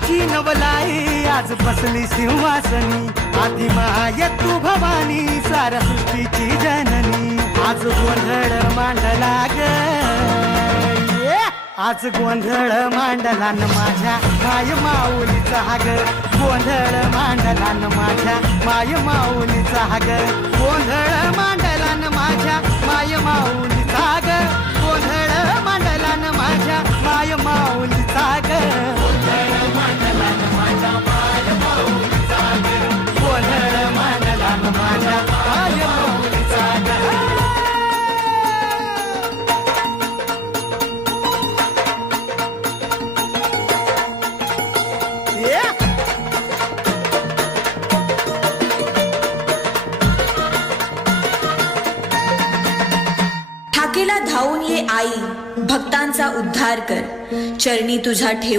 जगाची नवलाई आज बसली सिंहासनी आधी माय तू भवानी साऱ्या सृष्टीची जननी आज गोंधळ मांडला ग आज गोंधळ मांडला न माझ्या माय माऊलीचा ग गोंधळ मांडला न माझ्या माय माऊलीचा ग गोंधळ मांडला न माझ्या माय माऊलीचा ग गोंधळ मांडला न माझ्या माय माऊलीचा ग गोंधळ मांडला न माझ्या माय माऊलीचा ग गोंधळ मांडला न माझ्या माय माऊलीचा ग ठाकेला धावून ये आई भक्तांचा उद्धार कर चरणी तुझा ठेव